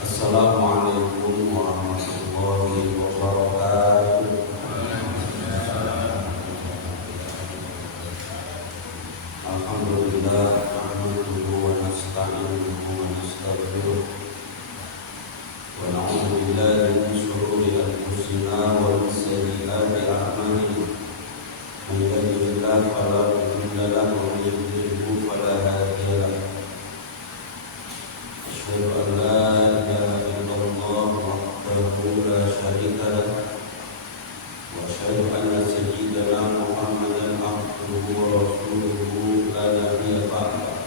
Assalamualaikum warahmatullahi wabarakatuh. Alhamdulillah, nahmaduhu wa nasta'inuhu wa nastaghfiruh wa na'udzu billahi min shururi anfusina wa min sayyiati a'malina. Man yahdihillahu fala mudilla lahu wa man yudlilhu fala hadiya lahu. Asyhadu an la ilaha illallah wahdahu la syarika lahu wa asyhadu anna sayyidana Muhammadan abduhu wa rasuluhu la nabiyya ba'dahu.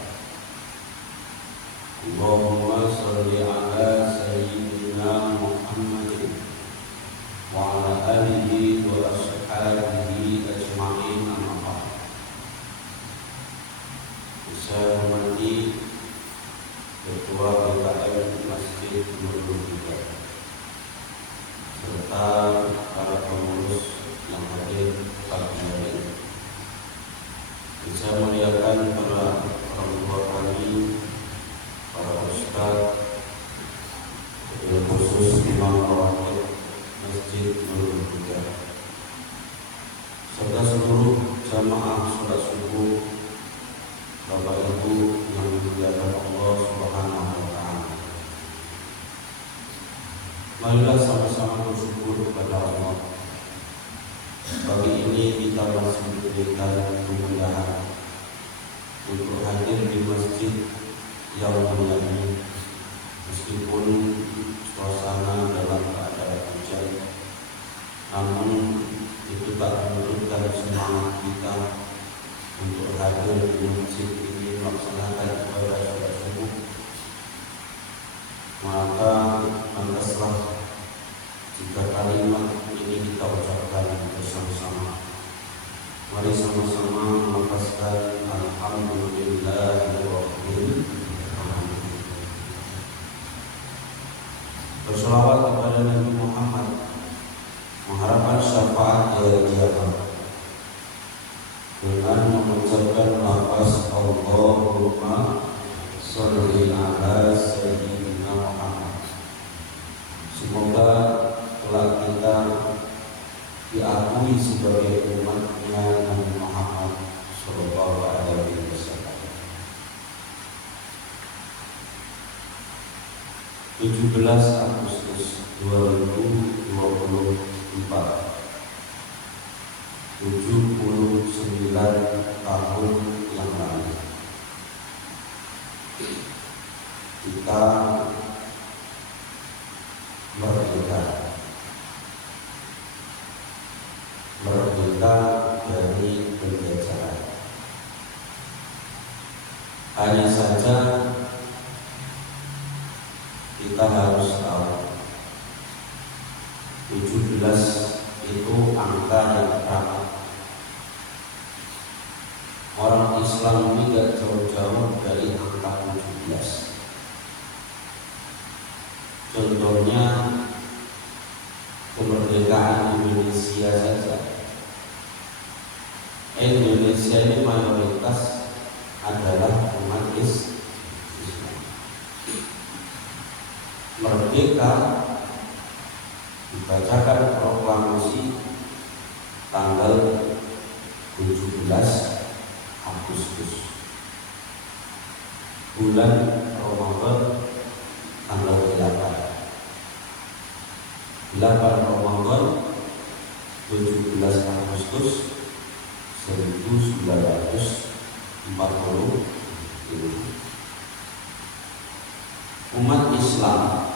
Allahumma shalli ala sayyidina Muhammadin wa ala alihi wa ashabihi ajma'in, amma ba'd. Saya hormati Ketua BKM Masjid Nurul Huda serta para pengurus yang hadir pagi hari ini. Saya muliakan para orang tua kami, para ustaz, khusus imam rawatib Masjid Nurul Huda, serta seluruh jamaah sholat subuh, Bapak Ibu yang dimuliakan Allah Subhanahu wa Ta'ala. Marilah sama-sama bersyukur kepada Allah. Pagi ini kita masih diberikan kemudahan untuk hadir di masjid yang mulia ini, meskipun suasana dalam keadaan hujan, namun itu tak menyurutkan semangat kita untuk hadir di masjid ini melaksanakan ibadah sholat subuh. Maka pantaslah jika kalimat ini kita ucapkan bersama-sama. Mari sama-sama melafazkan alhamdulillahirabbil alamin. Berselawat kepada Nabi Muhammad, mengharapkan syafaat dari kiamat, dengan mengucapkan lafaz Allahumma sholli ala sayyidina Muhammad. Semoga kelak kita diakui sebagai umatnya Nabi Muhammad sallallahu alaihi wasallam. 17 Agustus 2024, 79 tahun yang lalu, kita merdeka dari penjajahan. Hanya saja kita harus tahu 17 itu angka yang rapat. Orang Islam ini tidak jauh-jauh dari angka 17. Contohnya kemerdekaan Indonesia saja. Indonesia ini mayoritas adalah umat Islam. Merdeka dibacakan proklamasi tanggal 17 Agustus, bulan Ramadan, tanggal 8 Ramadan 17 Agustus 1945. Umat Islam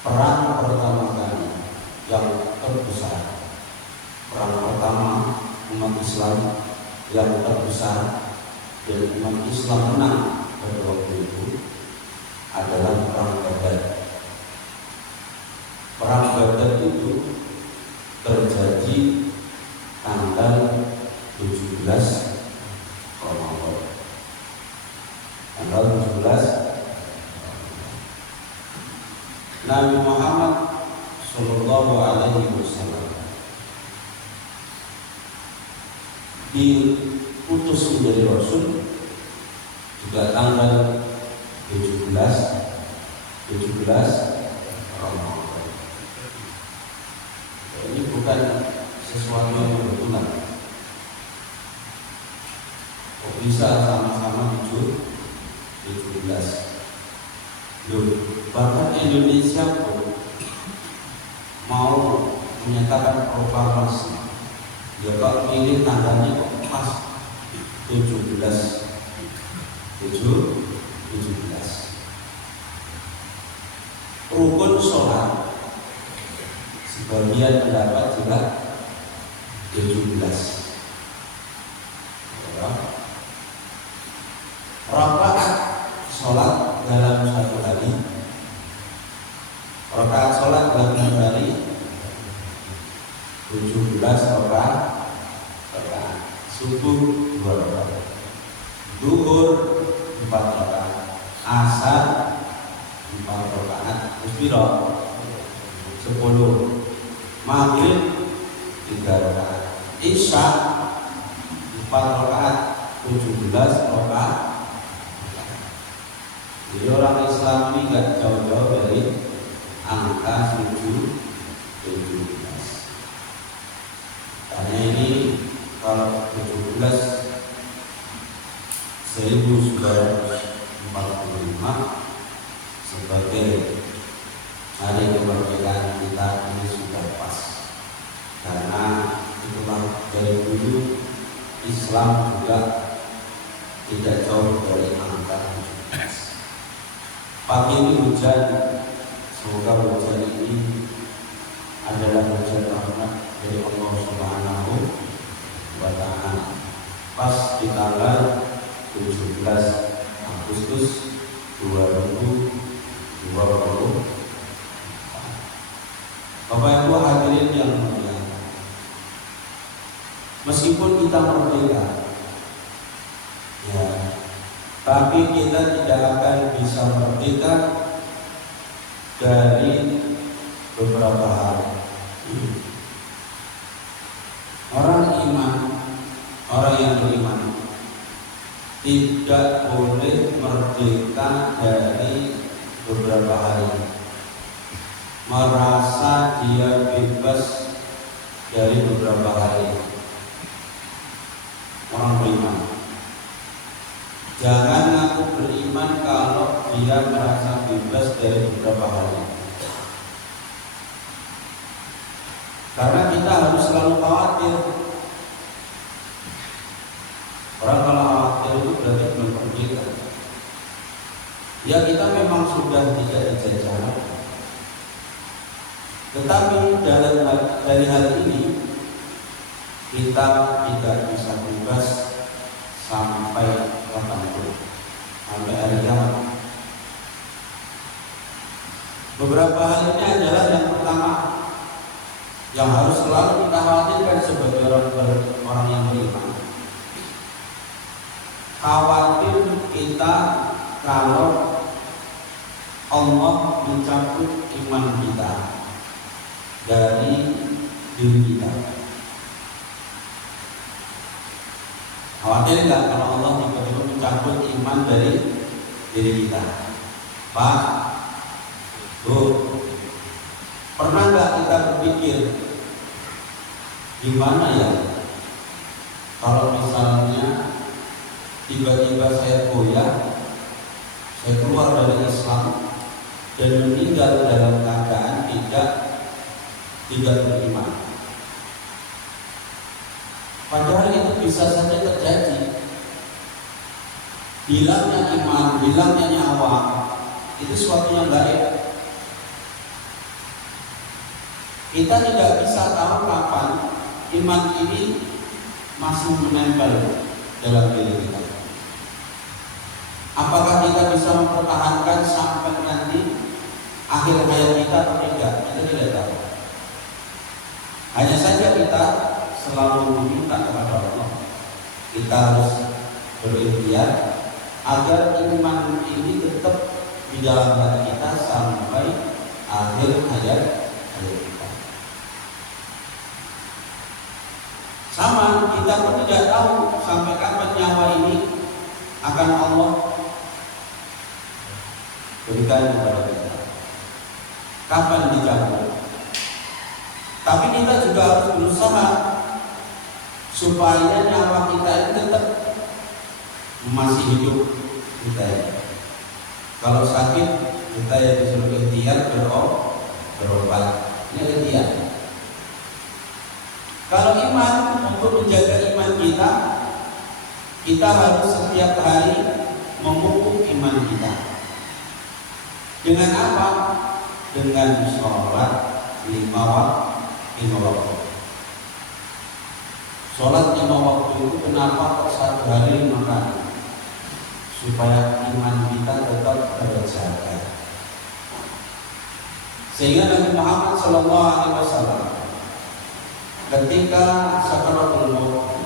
perang pertama kali yang terbesar, perang pertama umat Islam yang terbesar dan umat Islam menang pada waktu itu adalah perang Badar. Perang Badar itu terjadi tanggal 17 Ramadan. Tanggal 17 Nabi Muhammad Sallallahu Alaihi Wasallam diutus menjadi Rasul juga tanggal 17 Ramadan. Ini bukan sesuatu yang kebetulan. Kok bisa sama-sama 17? Bahkan Indonesia pun mau menyatakan proklamasi. Ya kalau pilih tanggalnya kok pas 17. Rukun sholat sebagian pendapat juga 17. Rakaat sholat dalam satu hari, rakaat sholat dalam satu hari 17 rakaat. Subuh 2 rakaat, zuhur 4 rakaat, asar 4 rakaat, isbiro 10, maghrib 3 rakaat, isya 4 rakaat, 17 rakaat. Jadi orang Islam ini gak jauh-jauh dari angka 17. Karena ini kalau 17 1945 sebagai hari kemerdekaan kita ini sudah pas. Karena itulah dari dulu Islam juga tidak jauh dari angka 17. Pagi ini hujan, semoga hujan ini adalah hujan rahmat dari Allah Subhanahu wa Ta'ala. Pas di tanggal 17 Agustus 2020. Bapak Ibu hadirin yang mulia, meskipun kita merdeka, ya, tapi kita tidak akan bisa merdeka dari beberapa hal. Orang yang beriman tidak boleh merdeka dari beberapa hal. Merasa dia bebas dari beberapa hal. Orang beriman jangan ngaku beriman kalau dia merasa bebas dari beberapa hal. Karena kita harus selalu khawatir. Orang kalau khawatir itu berarti belum merdeka. Ya kita memang sudah tidak dijajah. Tetapi dari hal ini kita tidak bisa bebas sampai hari kiamat. Beberapa hal ini adalah yang pertama yang harus selalu kita khawatirkan sebagai orang yang beriman. Khawatir kita kalau Allah mencabut iman kita dari diri kita. Khawatir nggak kalau Allah tiba-tiba mencabut iman dari diri kita? Pak, Bu, Pernah nggak kita berpikir, gimana ya kalau misalnya tiba-tiba saya goyah, saya keluar dari Islam dan meninggal dalam keadaan tidak beriman. Padahal itu bisa saja terjadi. Hilangnya iman, hilangnya nyawa, itu suatu yang gaib. Kita tidak bisa tahu kapan iman ini masih menempel dalam diri kita. Apakah kita bisa mempertahankan sampai nanti akhir hayat kita atau tidak? Kita tidak tahu. Hanya saja kita selalu meminta kepada Allah. Kita harus berikhtiar agar iman ini tetap di dalam hati kita sampai akhir hayat kita. Sama, kita pun tidak tahu sampai kapan nyawa ini akan Allah berikan kepada kita. Kapan dicabut? Tapi kita juga harus berusaha supaya nyawa kita ini tetap masih hidup kita ya. Kalau sakit kita ya disuruh ikhtiar berobat. Ini ikhtiar. Kalau iman, untuk menjaga iman kita harus setiap hari memupuk iman kita. Dengan apa? Dengan sholat 5 waktu. Sholat 5 waktu itu kenapa kok 1 hari 5 kali? Supaya iman kita tetap terjaga. Sehingga Nabi Muhammad SAW ketika sakaratul maut,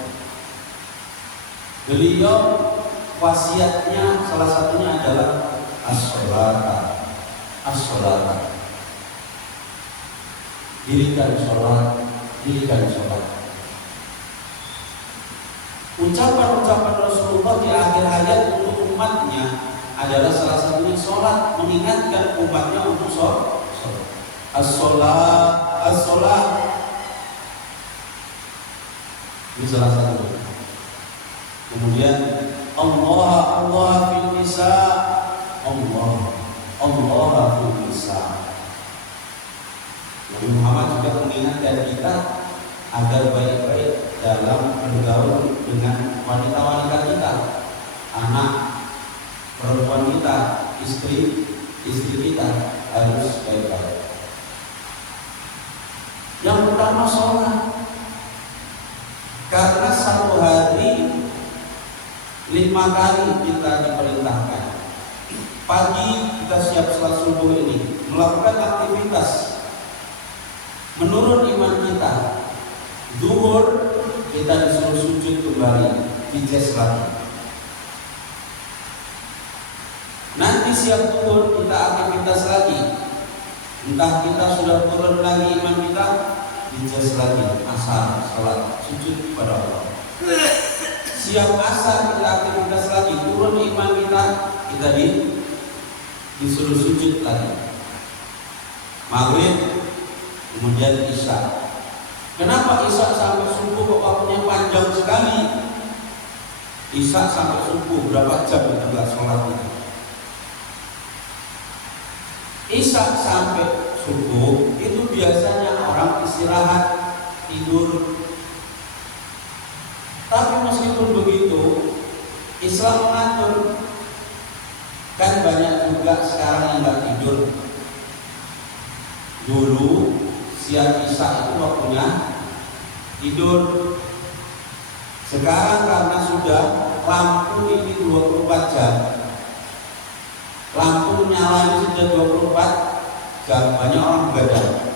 beliau wasiatnya salah satunya adalah as-sholata. Dirikan sholat. Ucapan-ucapan Rasulullah di akhir hayat untuk umatnya adalah salah satunya sholat, mengingatkan umatnya untuk sholat. As-sholat. Ini salah satu. Kemudian Allah fil nisa, Allah fil nisa. Nabi Muhammad juga mengingatkan kita agar baik-baik dalam bergaul dengan wanita-wanita kita, anak, perempuan kita, istri kita harus baik-baik. Yang pertama sholat. Karena 1 hari 5 kali kita diperintahkan. Pagi kita siap sholat subuh ini, melakukan aktivitas menurun iman kita. Zuhur kita disuruh sujud kembali, dices lagi. Nanti siap zuhur kita aktivitas lagi. Entah kita sudah turun lagi iman kita, dices lagi, asar, salat, sujud kepada Allah. Siap asar kita aktivitas lagi, turun iman kita disuruh sujud lagi. Maghrib, kemudian isya. Kenapa isya sampai subuh kok waktunya panjang sekali? Isya sampai subuh berapa jam kita nggak sholatnya? Isya sampai subuh itu biasanya orang istirahat, tidur. Tapi meskipun begitu, Islam mengatur. Kan banyak juga sekarang yang nggak tidur. Dulu siang isya itu waktunya tidur. Sekarang karena sudah lampu ini 24 jam, lampu nyala ini sudah 24 jam, banyak orang begadang.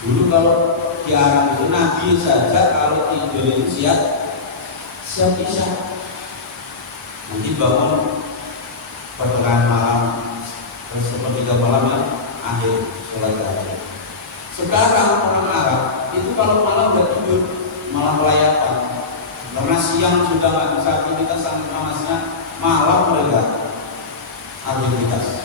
Dulu kalau di Arab itu Nabi saja kalau tidur itu siap isya, nanti bangun pertengahan malam, terus sepertiga malam ya, akhir sholat terakhir. Sekarang orang Arab itu kalau malam udah tidur, malam melayapan, karena siang sudah nggak bisa aktivitas sama panasnya, malam mereka aktivitas.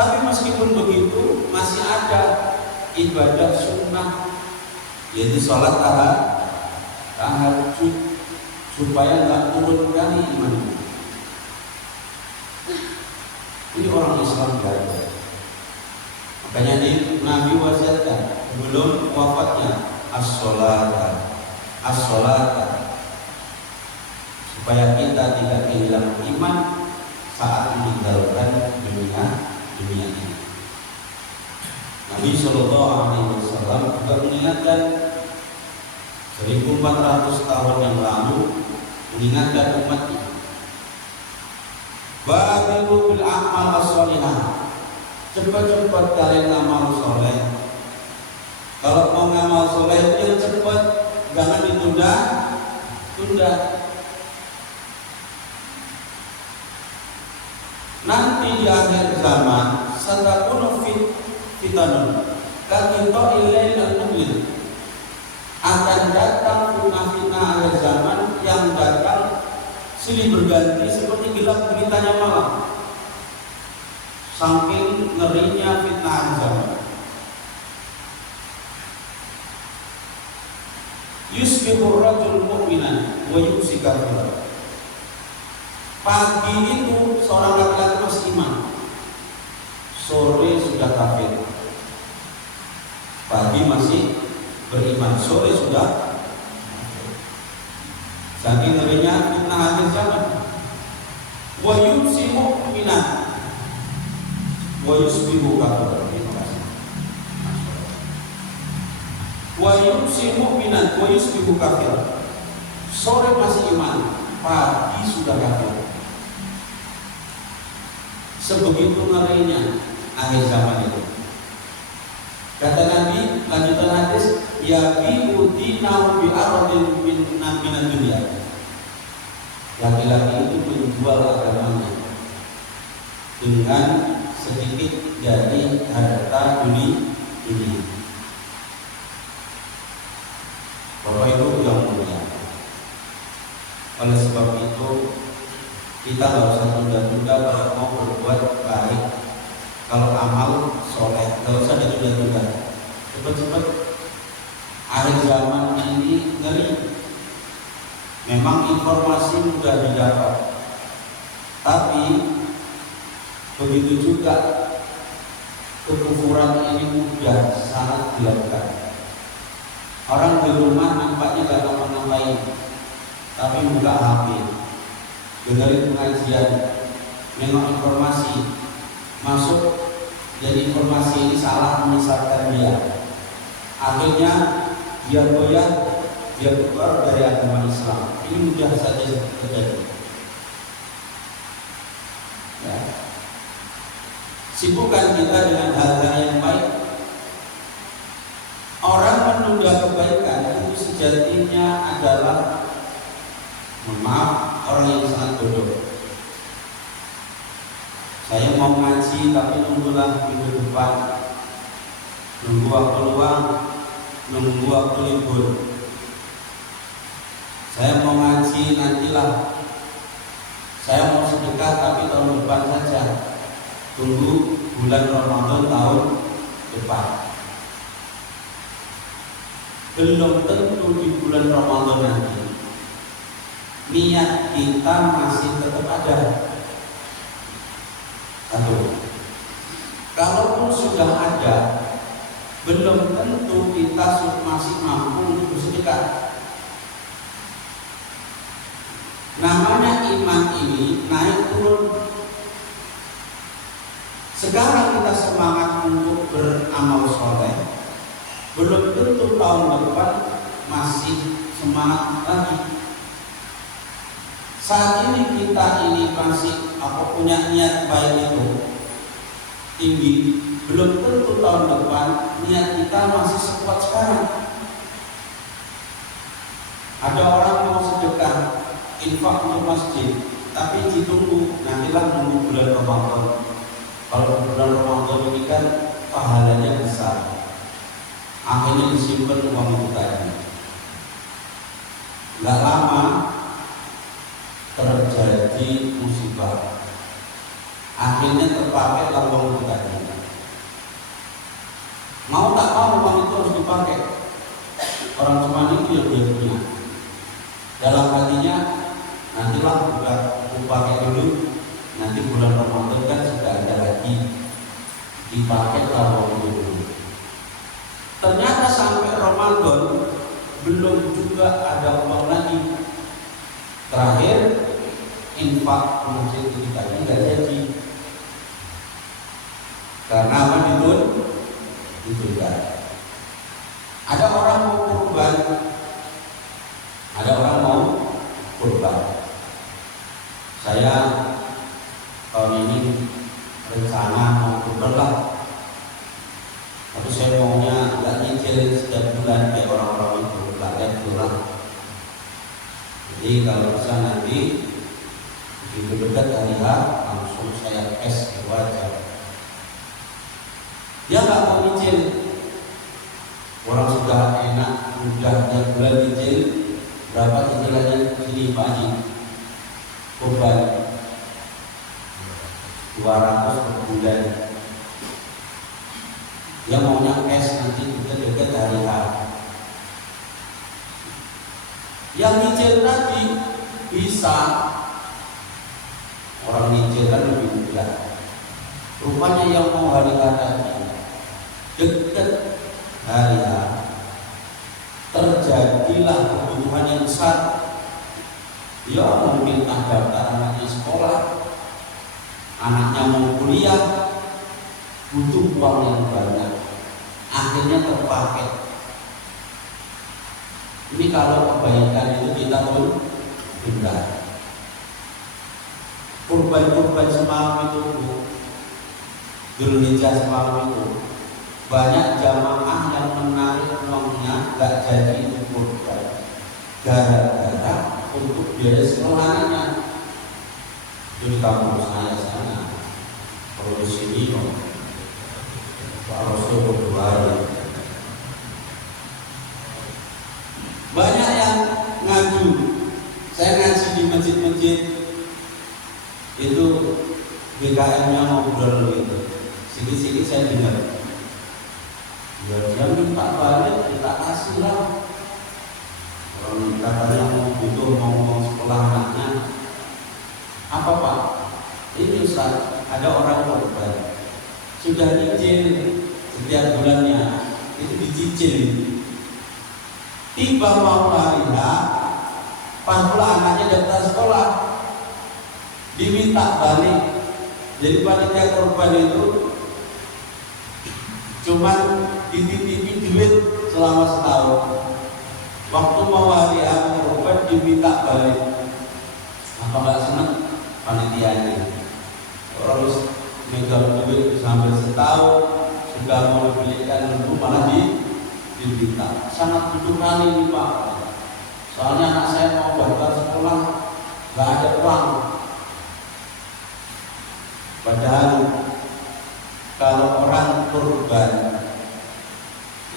Tapi meskipun begitu masih ada ibadah sunnah, yaitu sholat tahajud, supaya nggak turun kali iman. Ini orang Islam belajar. Makanya Nabi wasiatkan sebelum wafatnya as-sholata, supaya kita tidak kehilangan iman saat meninggalkan dunia ini. Nabi Shallallahu Alaihi Wasallam juga mengingatkan 1400 tahun yang lalu, mengingatkan umatnya, badiru bil a'mal as-sholihah, cepat-cepat kalian amal soleh. Kalau mau ngamal soleh itu yang cepat, jangan ditunda. Nanti di akhir zaman satakunu fitanun kakito ilail al-mudlil, akan datang fitnah akhir zaman yang datang silih berganti seperti gelap beritanya malam. Saking ngerinya fitnah akhir zaman. Yusbihur rajul mu'minan wa yumsi kafiran. Pagi itu seorang laki-laki masih iman, sore sudah kafir. Pagi masih beriman, sore sudah kafir. Saking ngerinya fitnah akhir zaman. Wa yumsi mu'minan wa yusbihu kafiran. Wa yumsi mu'minan wa yusbihu kafiran. Sore masih iman, pagi sudah kafir. Sebegitu ngerinya akhir zaman itu. Kata Nabi, lanjutan hadis, ya bi'udinahu bi'aradin minan dunia. Laki-laki itu menjual agamanya dengan sedikit dari harta dunia ini. Bapak Ibu yang mulia, oleh sebab itu kita nggak usah tunda-tunda kalau mau berbuat baik. Kalau amal soleh nggak usah ditunda-tunda, cepat-cepat. Akhir zaman ini ngeri. Memang informasi mudah didapat, tapi begitu juga kekufuran ini mudah sangat dilakukan. Orang di rumah nampaknya gak ngapa-ngapain, tapi buka HP, dengerin pengajian, nengok informasi, masuk, jadi informasi ini salah menyesatkan dia. Akhirnya dia goyah, dia keluar dari agama Islam. Ini mudah saja terjadi. Ya. Sibukkan kita dengan hal-hal yang baik. Orang menunda kebaikan itu sejatinya adalah, mohon maaf, orang yang sangat bodoh. Saya mau ngaji tapi nunggulah minggu depan, nunggu waktu luang, nunggu waktu libur. Saya mau ngaji nantilah, saya mau sedekah tapi tahun depan saja, tunggu bulan Ramadan tahun depan. Belum tentu di bulan Ramadan nanti niat kita masih tetap ada. Satu, kalaupun sudah ada, belum tentu kita masih mampu untuk bersedekah. Namanya iman ini naik turun. Sekarang kita semangat untuk beramal soleh, belum tentu tahun depan masih semangat lagi. Saat ini kita ini masih punya niat baik itu tinggi, belum tentu tahun depan niat kita masih sekuat sekarang. Ada orang mau sedekah, infak untuk masjid, tapi ditunggu, nantilah nunggu bulan Ramadan. Kalau bulan Ramadan ini kan pahalanya besar, akhirnya disimpan uang kita ini. Nggak lama terjadi musibah. akhirnya terpakai uang itu tadi. Mau tak mau uang itu harus dipakai. Orang cuma itu yang dia punya. Dalam hatinya, nantilah juga aku pakai dulu. Nanti bulan Ramadan kan sudah ada lagi, dipakai uang itu dulu. Ternyata sampai Ramadan belum juga ada uang lagi. Terakhir infak masjid itu tadi nggak jadi. Karena apa? Ditunda. Ada orang mau kurban, ada orang mau kurban. Saya tahun ini rencana mau kurban lah, tapi saya maunya nggak nyicil setiap bulan kayak orang-orang itu, nggak pulang. Jadi kalau bisa nanti begitu dekat hari H langsung saya tes ke wajah. Dia nggak mau nyicil. Orang sudah enak, mudah tiap bulan nyicil. Berapa cicilannya sini Pak Haji? Kurban 200 per bulan. Dia maunya cash nanti dekat hari H. Yang nyicil tadi bisa. Orang nyicil kan lebih mudah. Rupanya yang mau hari H tadi dekat hari H terjadilah kebutuhan yang besar. Ya mungkin daftar anaknya sekolah, anaknya mau kuliah, butuh uang yang banyak, akhirnya terpakai. Ini kalau kebaikan itu kita pun tunda. Kurban-kurban semalam itu, Dzulhijjah semalam itu, banyak jamaah yang menarik uangnya nggak jadi itu kurban, gara-gara untuk biaya sekolah anaknya. Itu di kampung saya sana, kalau di sini Pak Rasul berdua. Banyak yang ngaju. Saya ngaji di masjid-masjid itu BKM-nya ngobrol gitu. Sedikit-sedikit saya dengar. Ya dia minta balik, kita kasih lah. Orang katanya mau butuh mau sekolah anaknya. Apa Pak? Ini Ustaz, ada orang korban sudah dicicil setiap bulannya, itu dicicil. Tiba mau hari H, pas pula anaknya daftar sekolah, diminta balik. Jadi panitia korban itu cuman dititipi duit selama setahun. Waktu mau hari H korban diminta balik. Apa nggak senang panitianya? Terus megang duit sampai setahun, sudah mau belikan rumah malah diminta. Sangat butuh kali nih Pak. Soalnya anak saya mau daftar sekolah, nggak ada uang. Padahal kalau orang kurban,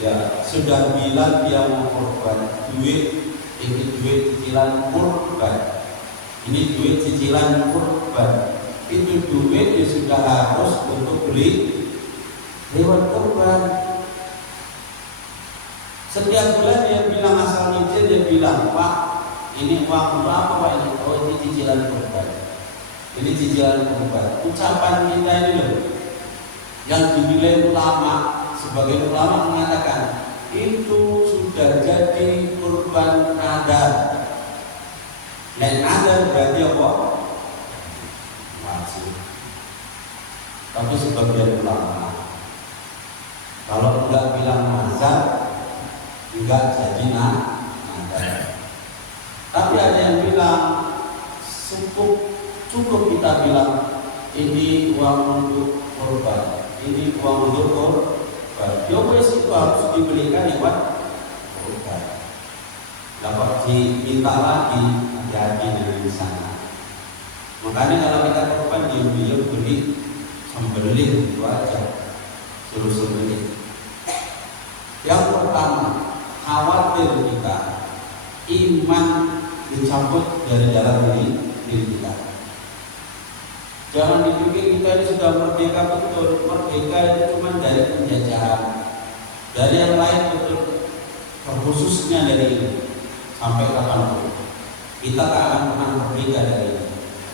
ya sudah bilang dia mau kurban, duit ini duit cicilan kurban, ini duit cicilan kurban, itu duit dia sudah harus untuk beli hewan kurban. Setiap bulan dia bilang asal nyicil, dia bilang Pak ini uang berapa Pak ini? Oh ini cicilan kurban, ini cicilan kurban. Ucapan kita ini loh yang dinilai ulama, sebagai ulama mengatakan itu sudah jadi kurban nadar. Dan nadar berarti apa? Wajib. Tapi sebagian ulama kalau enggak bilang mazhab enggak jadi nadar. Tapi ada yang bilang cukup kita bilang ini uang untuk kurban, ini uang untuk kurban. Ya wes itu harus dibelikan hewan kurban. Dapat diminta lagi hati-hati di sana. Makanya kalau kita kurban dia beli sembelih itu aja, suruh sembelih. Yang pertama khawatir kita iman dicabut dari dalam diri kita. Jangan dipikir kita Indonesia ini sudah merdeka betul. Merdeka itu cuma dari penjajahan. Dari yang lain betul. Khususnya dari ini sampai kapanpun kita tak akan pernah merdeka dari ini.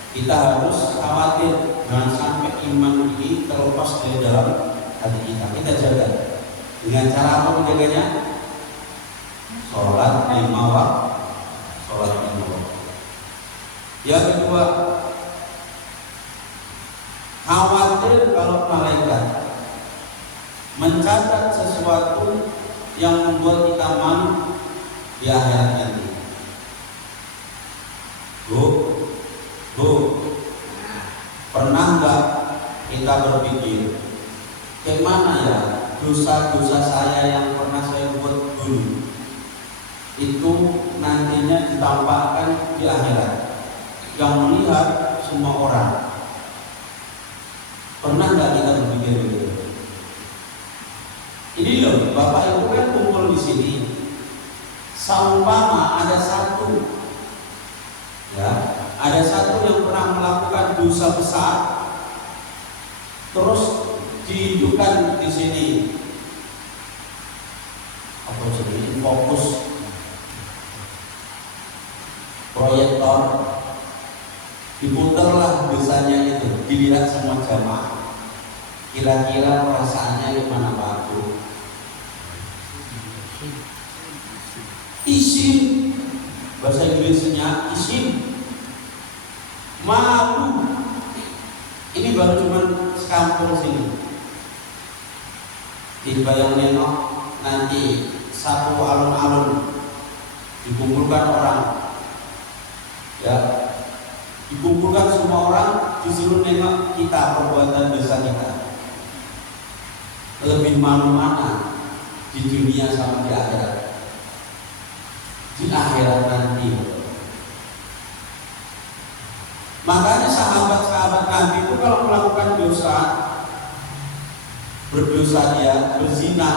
Kita harus khawatir jangan sampai iman ini terlepas dari dalam hati kita. Kita jaga dengan cara apa menjaganya? Sholat 5 waktu. Sholat 5 waktu. Yang kedua, khawatir kalau malaikat mencatat sesuatu yang membuat kita malu di akhirat nanti. Pernah nggak kita berpikir bagaimana ya dosa-dosa saya yang pernah saya buat dulu itu nantinya ditampakkan di akhirat yang melihat semua orang. Pernah nggak kita berpikir begitu? Ini loh, Bapak Ibu kan kumpul di sini. Seumpama ada satu, ya, ada satu yang pernah melakukan dosa besar, terus dihidupkan di sini. Apa jadi fokus proyektor, diputarlah dosanya itu, dilihat semua jamaah. Kira-kira perasaannya gimana Pak? Isim, bahasa Inggrisnya isim, malu. Ini baru cuma sekampung sini. Dibayang nengok nanti satu alun-alun dikumpulkan orang, ya, dikumpulkan semua orang disuruh nengok kita perbuatan dosa kita. Lebih malu mana di dunia sama di akhirat? Di akhirat nanti. Makanya sahabat-sahabat Nabi itu kalau melakukan dosa, berdosa dia, berzina,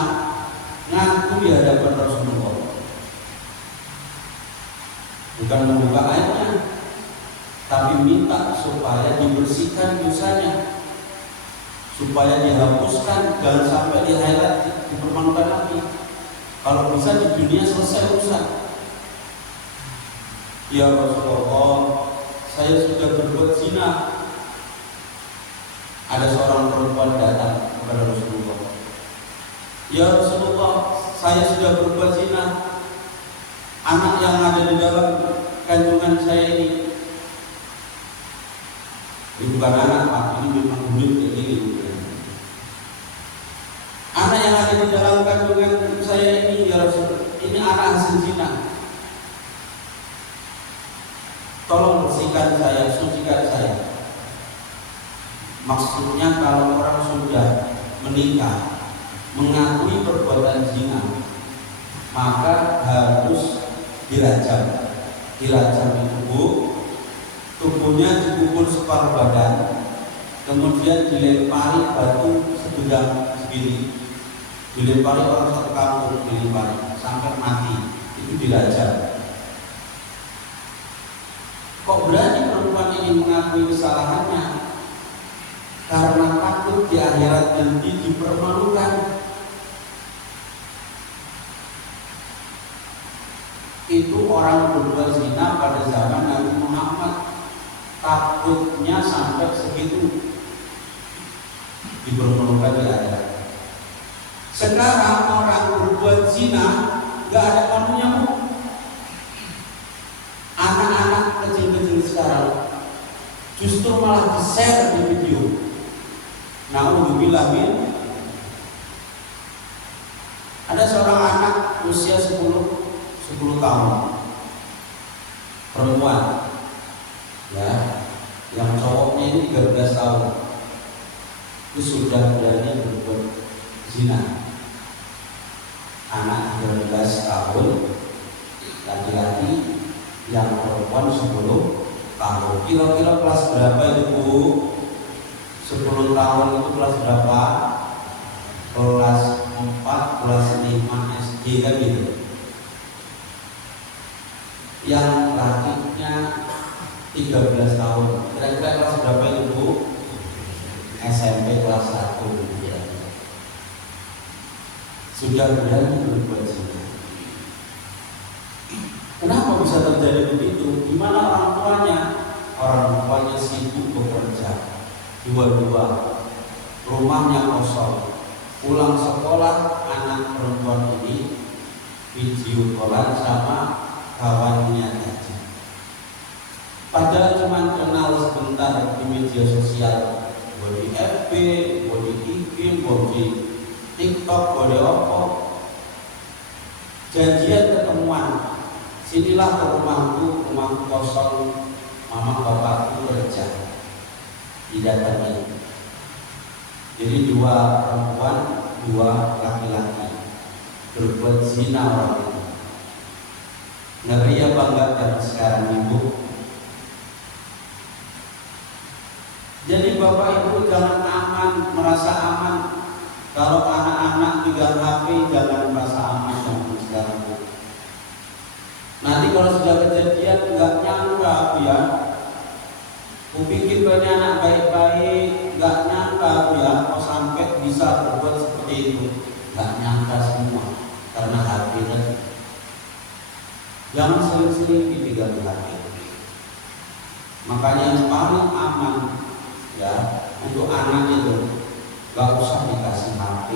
ngaku di hadapan Rasulullah. Bukan membuka aibnya, tapi minta supaya dibersihkan dosanya, supaya dihapuskan, jangan sampai di akhirat dipermalukan lagi. Kalau bisa di dunia selesai urusan. Ya Rasulullah, saya sudah berbuat zina. Ada seorang perempuan datang kepada Rasulullah. Ya Rasulullah, saya sudah berbuat zina. Anak yang ada di dalam kandungan saya ini bukan anak Pak, ini memang bulut kayak gini. Anak yang ada di dalam kandungan saya ini, ya Rasul, ini anak hasil zina. Tolong bersihkan saya, sucikan saya. Maksudnya kalau orang sudah menikah, mengakui perbuatan zina, maka harus dirajam. Dirajam itu tubuhnya dipukul separuh badan, kemudian dilempari batu sebidang segini, dilempari orang satu kampung, dilempari sampai mati, itu dirajam. Kok berani perempuan ini mengakui kesalahannya? Karena takut di akhirat nanti dipermalukan. Itu orang berbuat zina pada zaman Nabi Muhammad, takutnya sampai segitu dipermalukan di akhirat. Sekarang orang berbuat zina gak ada kamunya Bu. Anak-anak kecil-kecil sekarang justru malah di-share di video. Na'udzubillah min. Ada seorang anak usia 10 tahun, perempuan, ya, yang cowoknya ini 13 tahun, itu sudah berani berbuat zina. Anak 13 tahun, laki-laki, yang perempuan 10 tahun. Kira-kira kelas berapa itu Bu? 10 tahun itu kelas berapa? Kelas 4, kelas 5 SD kan gitu. Yang lakinya 13 tahun. Kira-kira kelas berapa itu Bu? SMP kelas 1 ya. Sudah berani berbuat zina. Kenapa bisa terjadi begitu? Di mana orang tuanya? Orang tuanya sibuk bekerja, dua-dua, rumahnya kosong. Pulang sekolah, anak perempuan ini video callan sama kawannya aja. Padahal cuma kenal sebentar di media sosial, di FB, di IG, di TikTok, di apa. Janjian ketemuan, sinilah ke rumahku kosong, mama bapakku kerja, didatangi. Jadi dua perempuan, dua laki-laki berbuat zina waktu itu. Ngeri ya bangga dan sekarang ibu. Jadi bapak ibu jangan merasa aman. Kalau anak-anak pegang HP jangan merasa aman sampai sekarang. Nanti kalau sudah kejadian nggak nyangka ya. Kupikir banyak anak baik-baik, nggak nyangka ya, kok sampai bisa berbuat seperti itu. Nggak nyangka semua karena HP tadi. Jangan sering-sering dipegang HP. Makanya yang paling aman ya untuk anak itu nggak usah dikasih HP.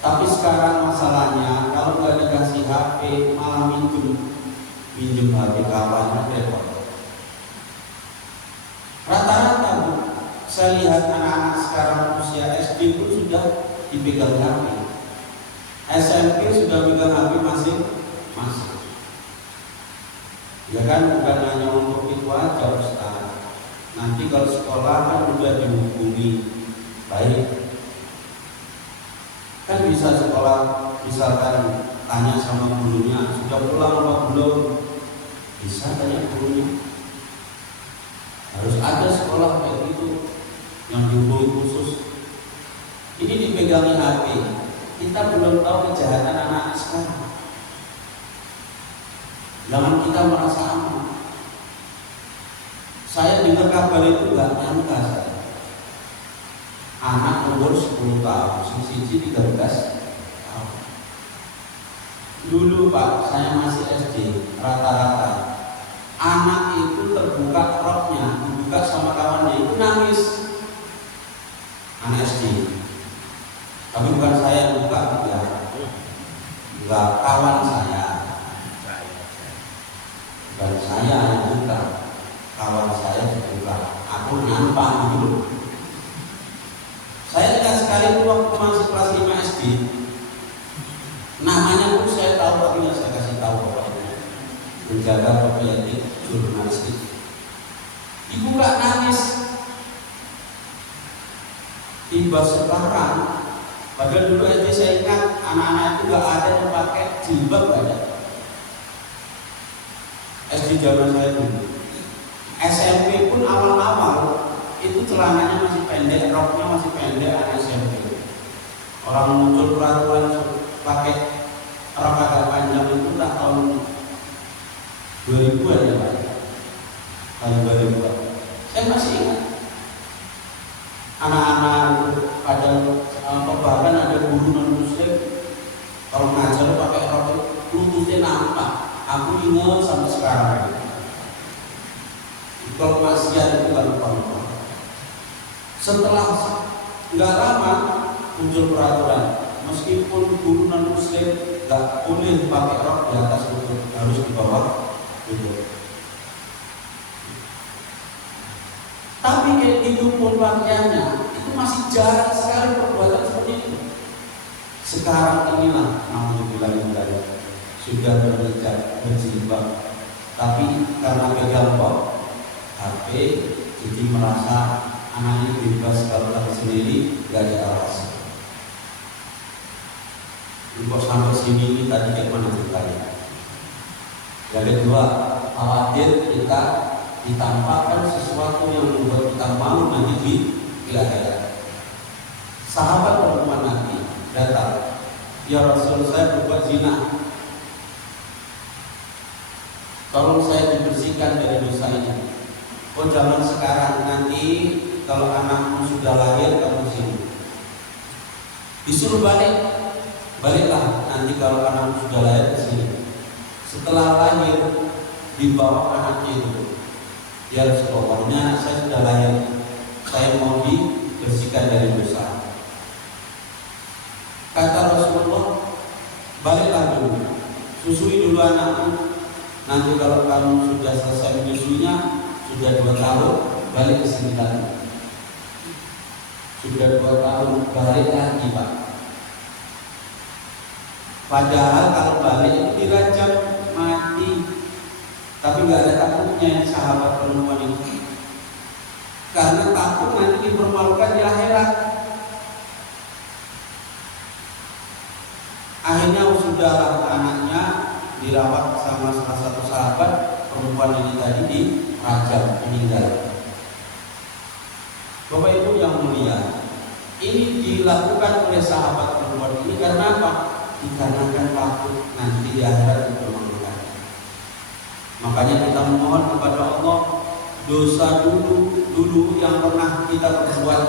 Tapi sekarang masalahnya kalau nggak dikasih HP malah minjem HP kawannya repot. Rata-rata saya lihat anak-anak sekarang usia SD pun sudah dipegang HP. SMP sudah pegang HP masih. Ya kan bukan hanya untuk itu aja Ustaz. Nanti kalau sekolah kan sudah dihubungi baik. Kan bisa sekolah misalkan tanya sama gurunya sudah pulang apa belum? Bisa tanya gurunya. Harus ada sekolah kayak gitu yang dihubungi khusus. Ini dipegangi HP. Kita belum tahu kejahatan anak-anak sekarang. Jangan kita merasa aman. Saya dengar kabar itu nggak nyangka saya. Anak umur 10 tahun, sisi 13 tahun. Dulu Pak, saya masih SD, rata-rata anak itu terbuka roknya, dibuka sama kawannya itu nangis. Anak SD. Tapi bukan saya yang buka, ya. Enggak, kawan saya. Bukan saya yang buka, kawan saya buka. Aku nampang dulu. Saya ingat sekali waktu masih kelas 5 SD. Namanya pun saya tahu, tapi nggak saya kasih tahu bapaknya. Menjaga properti jurnalistik. Ibu nggak nangis. Tiba sekarang, padahal dulu SD saya ingat anak-anak itu nggak ada yang pakai jilbab, nggak ada. SD zaman saya dulu. SMP pun awal-awal itu celananya masih pendek, roknya masih pendek anak SMP. Orang muncul peraturan pakai rok agak panjang itu tak tahun 2000-an ya Pak. Tahun 2000-an. Saya masih ingat. Anak-anak ada bahkan ada guru non muslim kalau ngajar pakai rok lututnya nampak. Aku ingat sampai sekarang. Kalau maksiat itu nggak lupa. Setelah nggak lama muncul peraturan, meskipun guru non muslim nggak boleh pakai rok di atas lutut, harus di bawah lutut. Tapi kayak gitu pun pakaiannya itu masih jarang sekali perbuatan seperti itu. Sekarang inilah alhamdulillah sudah berhijab, berjilbab, tapi karena pegang HP jadi merasa anaknya bebas kalau lagi sendiri, gak ada awasi. Kok sampai sini ini tadi bagaimana ceritanya? Yang kedua, khawatir kita ditampakkan sesuatu yang membuat kita malu nanti di akhirat. Sahabat perempuan Nabi datang, ya Rasul, saya berbuat zina. Tolong saya dibersihkan dari dosa ini. Oh, zaman sekarang nanti kalau anakmu sudah lahir kamu sini. Disuruh baliklah nanti kalau anakmu sudah lahir ke sini. Setelah lahir dibawa anaknya itu. Ya Rasulullah, ini anak saya sudah lahir, saya mau dibersihkan dari dosa. Kata Rasulullah, baliklah dulu, susui dulu anakmu. Nanti kalau kamu sudah selesai menyusuinya, sudah 2 tahun, balik ke sini lagi. Sudah 2 tahun, balik lagi Pak. Padahal kalau balik itu dirajam mati, tapi nggak ada takutnya sahabat perempuan itu, karena takut nanti dipermalukan di akhirat. Akhirnya sudah anaknya dirawat sama salah satu sahabat perempuan ini tadi, dirajam meninggal. Bapak Ibu yang mulia, ini dilakukan oleh sahabat perempuan ini karena apa? Dikarenakan takut nanti di akhirat dipermalukan. Makanya kita memohon kepada Allah, dosa dulu yang pernah kita perbuat,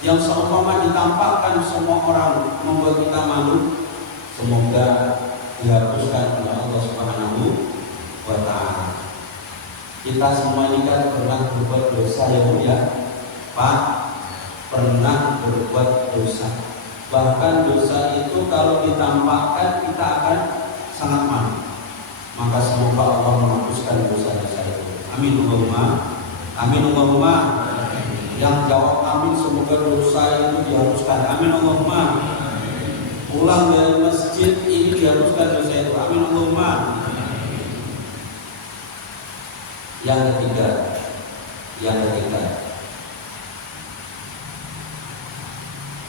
yang seumpama ditampakkan semua orang membuat kita malu, semoga dihapuskan oleh Allah Subhanahu wa Ta'ala. Kita semua ini kan pernah berbuat dosa ya Bu ya, Pak, pernah berbuat dosa. Bahkan dosa itu kalau ditampakkan kita akan sangat malu. Maka semoga Allah menghapuskan dosa-dosa itu. Amin Allahumma. Amin Allahumma. Yang jawab amin, semoga dosa itu dihapuskan. Amin Allahumma. Pulang dari masjid ini dihapuskan dosa itu. Amin Allahumma. Yang ketiga,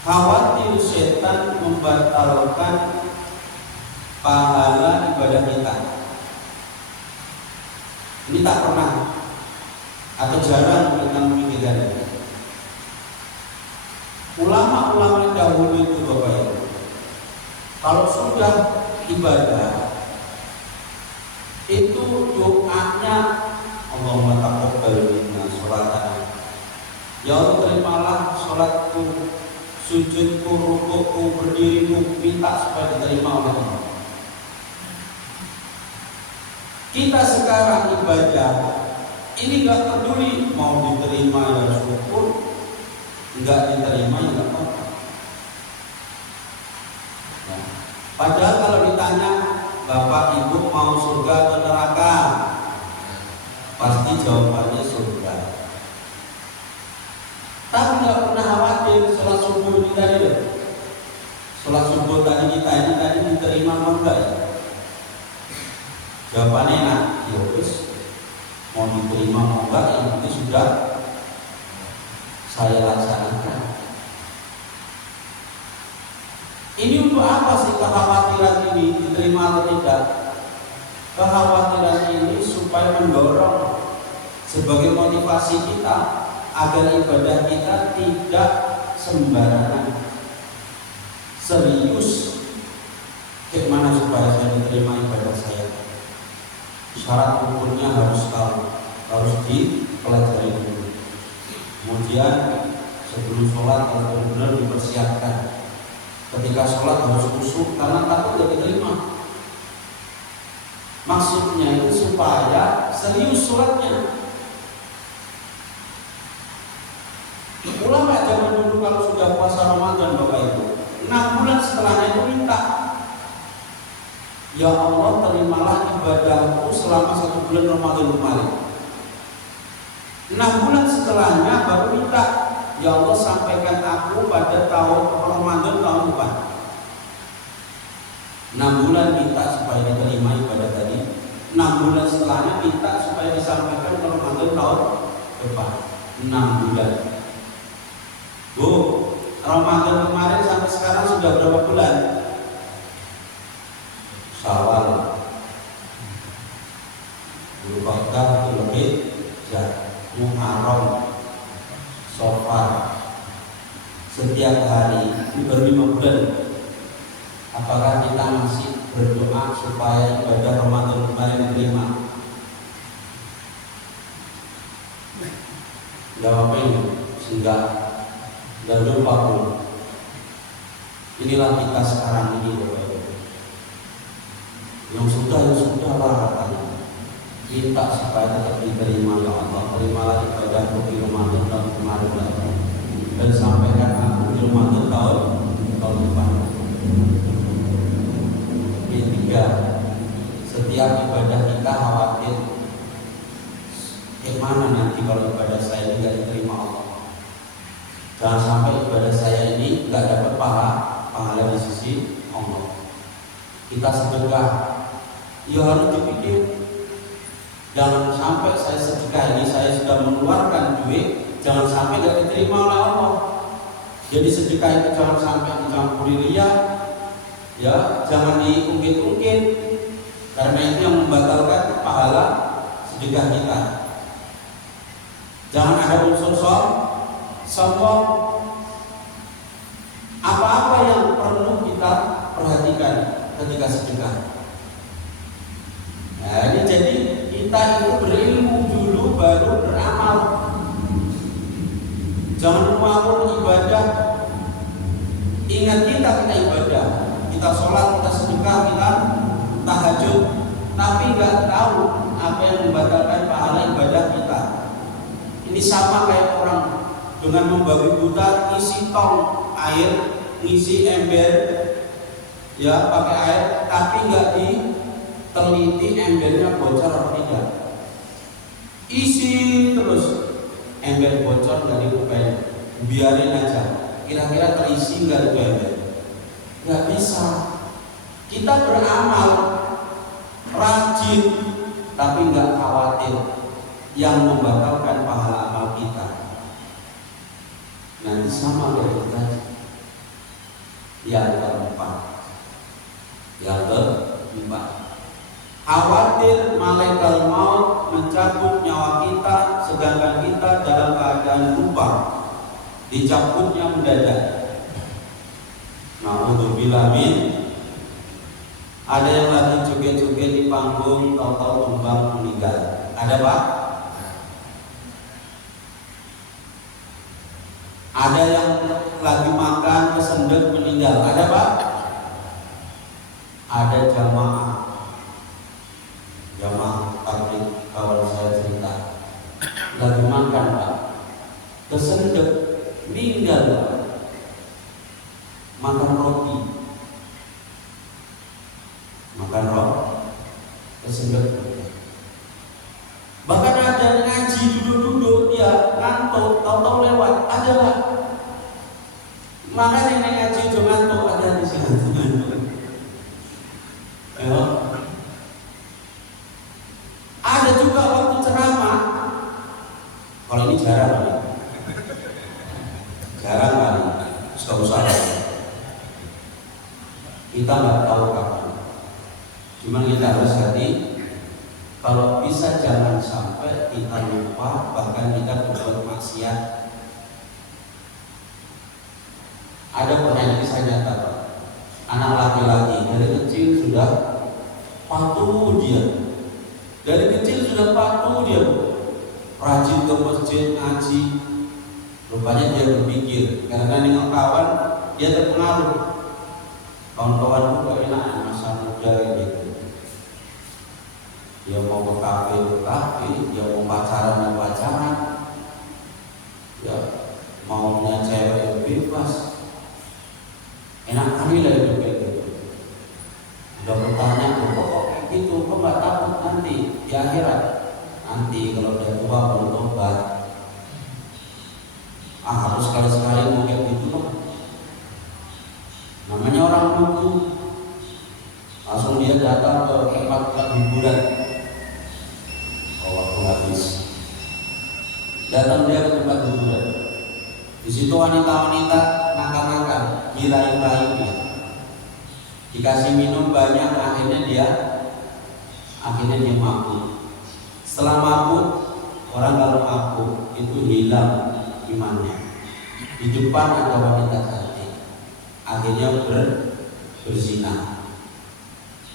khawatir setan membatalkan pahala ibadah kita. Ini tak pernah atau jarang kita memikirkan. Ulama-ulama dahulu itu Bapak Ibu, kalau sudah ibadah itu doanya Allahumma taqabbal minna sholatana, ya Allah terimalah sholatku, sujudku, rukukku, berdiriku, minta supaya diterima oleh Allah. Kita sekarang ibadah ini gak peduli mau diterima ya syukur, nggak diterima ya nggak apa-apa. Nah, padahal kalau ditanya Bapak Ibu mau surga atau neraka, pasti jawabannya surga. Tapi nggak pernah khawatir sholat subuh ini tadi loh. Sholat subuh tadi kita ini tadi diterima atau enggak ya? Jawabannya enak, ya wis, mau diterima mau enggak yang penting sudah saya laksanakan. Ini untuk apa sih kekhawatiran ini, diterima atau tidak? Kekhawatiran ini supaya mendorong sebagai motivasi kita agar ibadah kita tidak sembarangan, serius. Bagaimana supaya saya diterima ibadah saya? Syarat ukurnya harus tahu, harus dipelajari dulu. Kemudian sebelum sholat harus benar-benar dipersiapkan. Ketika sholat harus khusyuk karena takut tidak diterima. Maksudnya itu supaya serius sholatnya. Ulama zaman dulu kalau sudah puasa Ramadan Bapak Ibu, 6 bulan setelahnya itu minta, ya Allah terimalah ibadahku selama 1 bulan Ramadan kemarin. 6 bulan setelahnya baru minta, ya Allah sampaikan aku pada tahun Ramadan tahun depan. 6 bulan minta supaya diterima ibadah tadi. 6 bulan setelahnya minta supaya disampaikan ke Ramadan tahun depan. 6 bulan. Bu, Ramadan kemarin sampai sekarang sudah berapa bulan? Syawal, Dzulqa'dah, Dzulhijjah, Muharram, Safar. Setiap hari ini baru 5 bulan. Apakah kita masih berdoa supaya ibadah Ramadan kemarin diterima? Jawabnya sehingga lupa pun. Inilah kita sekarang ini, Bapak Ibu. Yang sudah lah katanya. Minta supaya tetap diterima ya Allah. Terimalah ibadah di Ramadan tahun kemarin dan sampaikan aku di Ramadan tahun depan. Ketiga, setiap ibadah kita khawatir gimana nanti kalau ibadah saya ini tidak diterima Allah. Jangan sampai ibadah saya ini tidak dapat pahala di sisi Allah. Kita sedekah, ya harus dipikir. Jangan sampai saya sedekah ini saya sudah mengeluarkan duit, jangan sampai tidak diterima oleh Allah. Jadi sedekah itu jangan sampai dicampuri riya, ya jangan diungkit-ungkit, karena itu yang membatalkan pahala sedekah kita. Jangan ada unsur sombong. Apa-apa yang perlu kita perhatikan ketika sedekah. Nah, ini jadi kita itu berilmu dulu baru beramal. Jangan lupa ibadah. Ingat kita ibadah. Kita sholat, kita sedekah, kita tahajud, tapi nggak tahu apa yang membatalkan pahala ibadah kita. Ini sama kayak orang dengan membabi buta isi tong air, ngisi ember, ya pakai air, tapi nggak diteliti embernya bocor atau tidak. Isi terus, ember bocor nggak dibukain, biarin aja. Kira-kira terisi nggak itu ember? Nggak bisa. Kita beramal rajin, tapi nggak khawatir yang membatalkan pahala amal kita. Nanti sama dari kita. Yang keempat, khawatir malaikat maut mencabut nyawa kita, sedangkan kita dalam keadaan lupa, dicabutnya mendadak. Na'udzubillah min. Ada yang lagi joget-joget di panggung, tahu-tahu tumbang meninggal. Ada Pak? Ada yang lagi makan kesendek meninggal. Ada Pak? Ada jamaah tabligh kawan saya cerita lagi makan Pak, kesendek meninggal Pak. Makan roti kesendek. Bahkan ada ngaji duduk-duduk dia ngantuk, tahu-tahu lewat, ada Pak. Makanya ini ngaji itu ngantuk, ada di sini. Ada juga waktu ceramah. Kalau ini jarang kali, usah. Kita nggak tahu kapan. Cuma kita harus hati. Kalau bisa jangan sampai kita lupa, bahkan kita berbuat maksiat. Ada pernah kisah nyata Pak. Anak laki-laki dari kecil sudah patuh dia. Rajin ke masjid ngaji. Rupanya dia berpikir, karena nengok kawan dia terpengaruh. Kawan-kawan kok enak masa muda gitu. Dia mau ke kafe, dia mau pacaran, ya mau punya cewek yang bebas. Enak kali lah hidup kayak gitu. Udah bertanya, kok kayak gitu, kok nggak takut nanti di akhirat? Nanti kalau udah tua baru tobat. Harus sekali-sekali mau kayak gitu loh. Namanya orang mampu. Langsung dia datang ke tempat hiburan. Habis datang dia ke tempat hiburan. Di situ wanita-wanita nakal-nakal, gila-gila dia. Dikasih minum banyak, akhirnya dia mabuk. Setelah mabuk, orang kalau mabuk itu hilang imannya. Di depan ada wanita cantik, akhirnya berzina.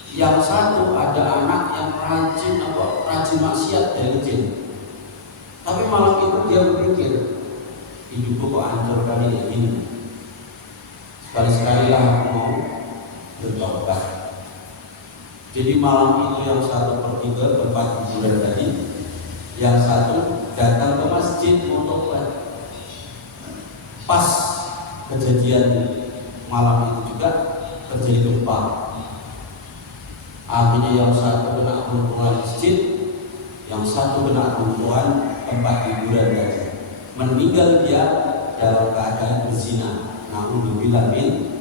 Yang satu ada anak yang rajin maksiat dari kecil. Tapi malam itu dia berpikir, hidupku kok hancur kali ini. Sekali-sekali lah aku mau bertobat. Jadi malam itu yang satu pergi ke tempat hiburan tadi, yang satu datang ke masjid mau tobat. Pas kejadian malam itu juga terjadi gempa. Akhirnya yang satu kena runtuhan masjid, yang satu kena runtuhan tempat hiburan tadi. Meninggal dia dalam keadaan berzina. Na'udzubillah min.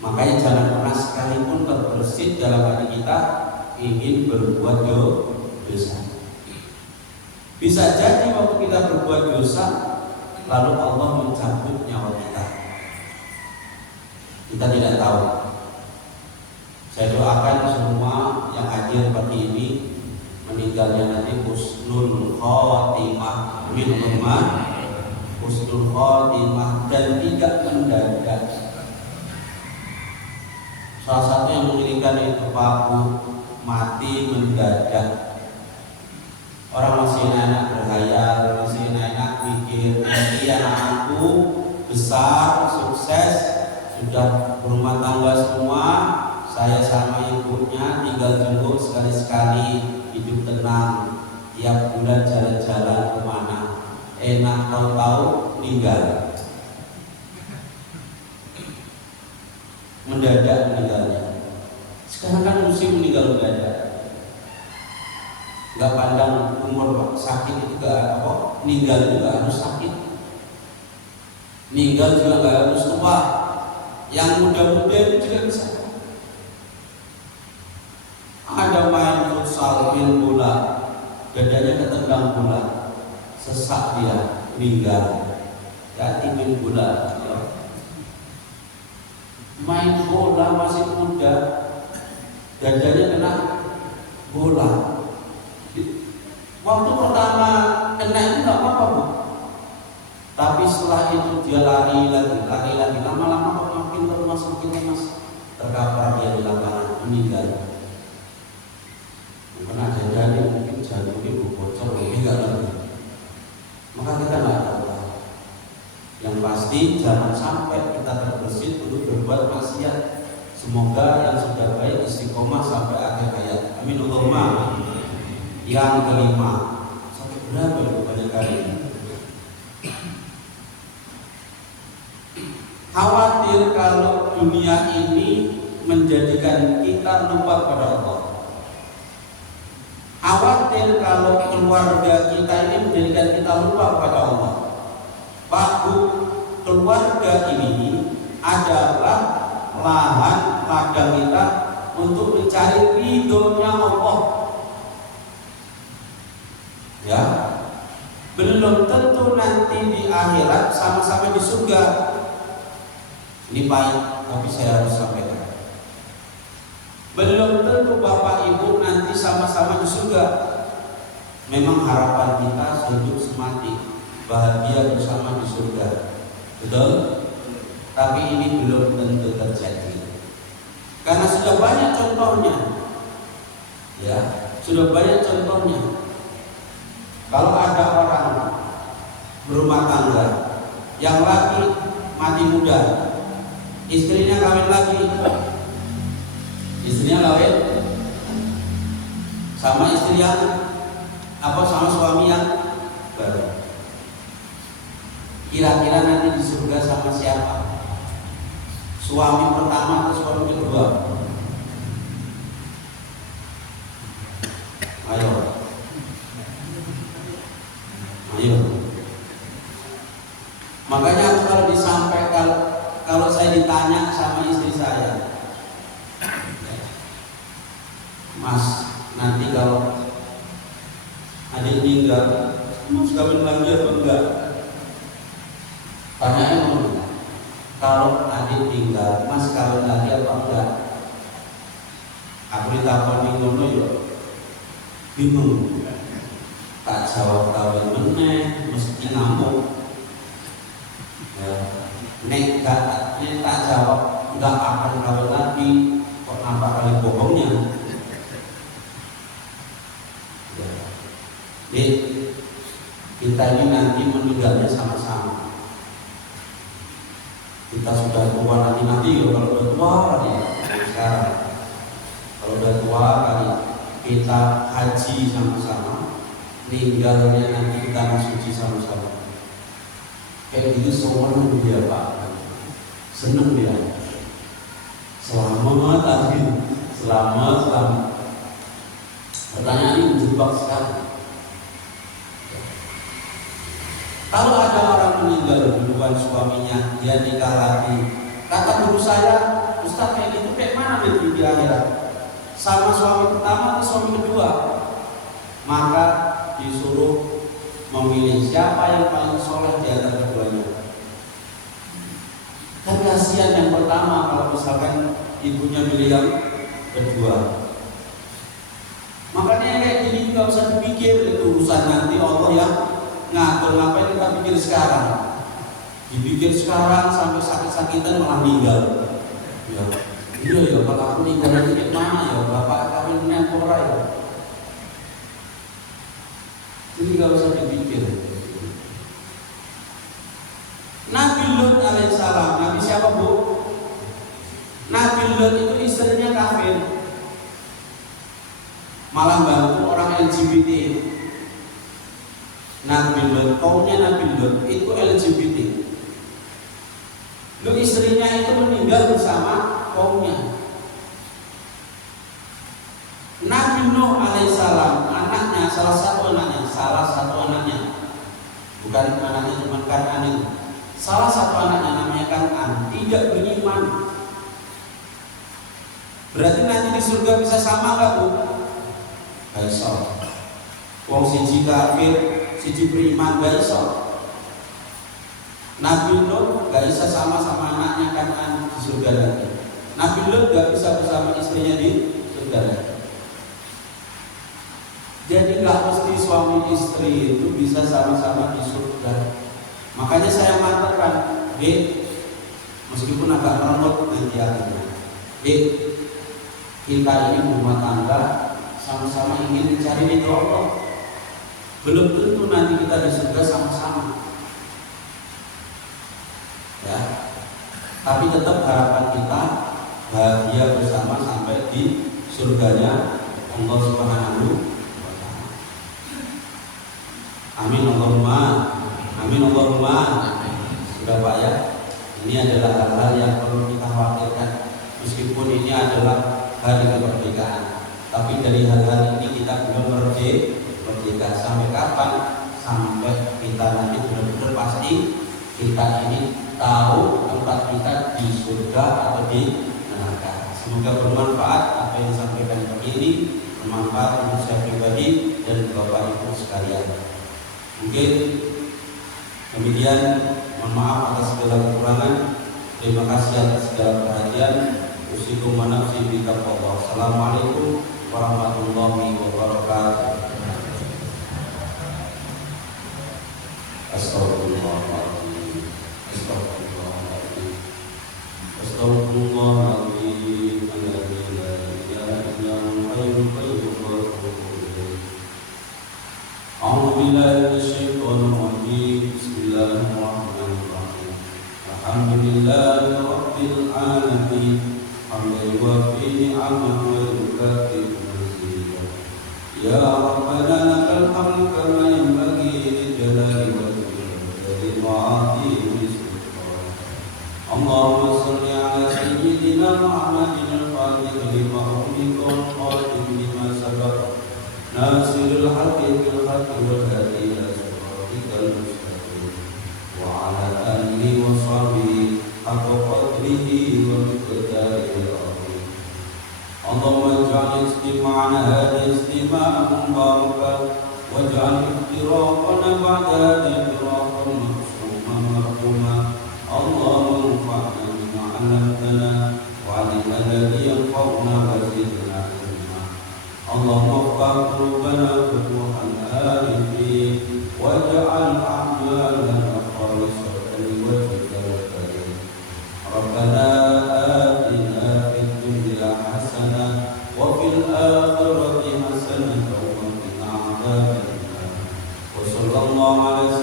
Makanya jangan pernah sekalipun terbersit dalam hati kita ingin berbuat dosa. Bisa jadi waktu kita berbuat dosa, lalu Allah mencabut nyawa kita. Kita tidak tahu. Saya doakan semua yang hadir pagi ini meninggalnya nanti husnul khotimah. Amin Allahumma. Husnul khotimah dan tidak mendadak. Salah satu yang menginginkan itu Paku mati mendadak. Orang masih enak berhayal, masih enak mikir, nanti anakku besar, sukses, sudah berumah tangga semua, saya sama ibunya tinggal jenguk sekali-sekali, hidup tenang, tiap bulan jalan-jalan kemana, enak tahu-tahu meninggal. Mendadak meninggalnya. Sekarang kan musim meninggal mendadak. Gak pandang umur Pak, sakit itu gak apa, meninggal juga harus sakit, meninggal juga gak harus tua, yang muda-muda itu juga bisa. Ada main futsal, main bola, dadanya ketendang bola, sesak dia, meninggal. Jadi main bola, main bola masih muda, dadanya kena bola. Waktu pertama kena itu nggak apa-apa Bu, tapi setelah itu dia lari lagi, lama-lama kok makin lemas, terkapar dia di lapangan, meninggal. Mungkin ada jadi mungkin jantungnya bocor, lebih nggak ngerti. Maka kita nggak tahu. Yang pasti jangan sampai kita terbersit untuk berbuat maksiat. Semoga yang sudah baik istiqomah sampai akhir hayat. Amin Allahumma. Yang kelima, sampai berapa itu banyak kali? Khawatir kalau dunia ini menjadikan kita lupa pada Allah. Khawatir kalau keluarga kita ini menjadikan kita lupa pada Allah. Pak Bu, keluarga ini adalah lahan ladang kita untuk mencari ridhonya Allah. Ya, belum tentu nanti di akhirat sama-sama di surga. Ini pahit, tapi saya harus sampaikan. Belum tentu Bapak Ibu nanti sama-sama di surga. Memang harapan kita hidup semati, bahagia bersama di surga. Betul? Tapi ini belum tentu terjadi. Karena sudah banyak contohnya. Ya, sudah banyak contohnya. Kalau ada orang berumah tangga yang laki mati muda, istrinya kawin lagi, istrinya kawin sama istri yang sama suami yang baru. Kira-kira nanti di surga sama siapa? Suami pertama atau suami kedua? Ayo. Makanya kalau disampaikan, kalau saya ditanya sama istri saya, Mas, nanti kalau adik meninggal, Mas kawin lagi atau enggak? Tanyain kalau adik tinggal, Mas kawin lagi atau enggak? Aku ditakoni ngono yo, bingung. Tak jawab kawin meneh, mesti ngamuk. Nek tak jawab nggak akan kawin lagi, kok nampak kali bohongnya. Kita Kita ini nanti meninggalnya sama-sama. Kita sudah tua nanti ya, kalau udah tua kali ya, sekarang kalau udah tua kali kita haji sama-sama, meninggalnya nanti kita suci sama-sama. Kayak gitu seneng dia Pak, seneng dia. Selamat tadi, selamat. Pertanyaan ini menjebak sekali. Kalau ada orang meninggal duluan suaminya, dia nikah lagi, kata guru saya, Ustaz kayak gitu kayak mana nanti di akhirat? Sama suami pertama atau suami kedua? Maka disuruh memilih siapa yang paling soleh di antara keduanya. Dan kasihan yang pertama kalau misalkan ibunya milih yang kedua. Makanya kayak gini juga usah dipikir, itu urusan nanti Allah yang ngatur. Ngapain kita pikir sekarang? Dipikir sekarang sampai sakit-sakitan malah meninggal. Ya, iya ya, kalau aku meninggal nanti kayak mana ya? Bapak kawin menempora ya. Jadi gak usah dipikir. Nabi Lut alaihissalam, Nabi siapa Bu? Nabi Lut itu istrinya kafir, malah bantu orang LGBT. Nabi Lut, kaumnya Nabi Lut itu LGBT. Lalu istrinya itu meninggal bersama kaumnya. Nabi Nuh alaihissalam, anaknya, salah satu anaknya, bukan anaknya cuma Kan'an itu. Salah satu anaknya namanya Kan'an tidak beriman. Berarti nanti di surga bisa sama nggak Bu? Gak bisa. Wong siji kafir, siji beriman, gak bisa. Nabi Nuh gak bisa sama-sama anaknya Kan'an di surga nanti. Nabi Lut gak bisa bersama istrinya di surga nanti. Jadi gak mesti suami istri itu bisa sama-sama di surga. Makanya saya mengatakan, meskipun agak meremut nanti akhirnya, kita ini rumah tangga sama-sama ingin mencari ridho Allah. Belum tentu nanti kita di surga sama-sama. Ya, tapi tetap harapan kita bahagia bersama sampai di surganya Allah Subhanahu wa Ta'ala. Amin Allahumma. Amin Allahumma. Sudah Pak ya. Ini adalah hal-hal yang perlu kita khawatirkan. Meskipun ini adalah hari kemerdekaan, tapi dari hal-hal ini kita belum merdeka. Sampai kapan? Sampai kita nanti benar-benar pasti kita ini tahu tempat kita di surga atau di neraka. Semoga bermanfaat apa yang disampaikan ini, bermanfaat untuk saya pribadi dan Bapak Ibu sekalian. Mungkin demikian, mohon maaf atas segala kekurangan. Terima kasih atas segala perhatian. Usikum wa nafsi bi taqwa. Assalamualaikum warahmatullahi wabarakatuh. Astagfirullahaladzim. Astagfirullahaladzim. Astagfirullahaladzim. Alladzi la ilaha illa huwal hayyul qayyum wa atubu ilaih. A'udzu billahi minasyaitonir rajim. Bismillahirrahmanirrahim. Alhamdulillahi rabbil alamin. Hamdan yuwaffi ni'amahu wa yukafi mazida. Ya Rabbana lakal hamdu kama yanbaghi li jalali wajhika wa 'azimi sultanik. Allahumma shalli 'ala sayyidina Muhammadin al-fatih lima ughliqa wal khatim lima sabaqa nasiril haqqi bil haqqi wal hadi ila siratikal mustaqim wa 'ala alihi wa sahbihi haqqa qadrihi wa miqdarihi al-'azim. Allahumma ij'al istima'ana hadha istima'an mubarakan waj'al iftiraqana ba'da iftiraqan ma'suman marhuman. Allahumma anfa'na bima 'allamtana wa 'allimna alladhi yanfa'una wa zidna ilma. Allahumma iftah qulubana futuhan arifin waj'al a'malana khalisatan liwajhikal karim. Rabbana atina fid dunya hasanah wa fil akhirati hasanah wa qina adzabannar. Wa sallallahu alaihi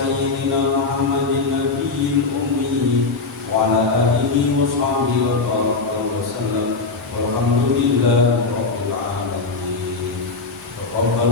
وعلى آله وصحبه وبارك وسلم والحمد لله رب العالمين. تقبل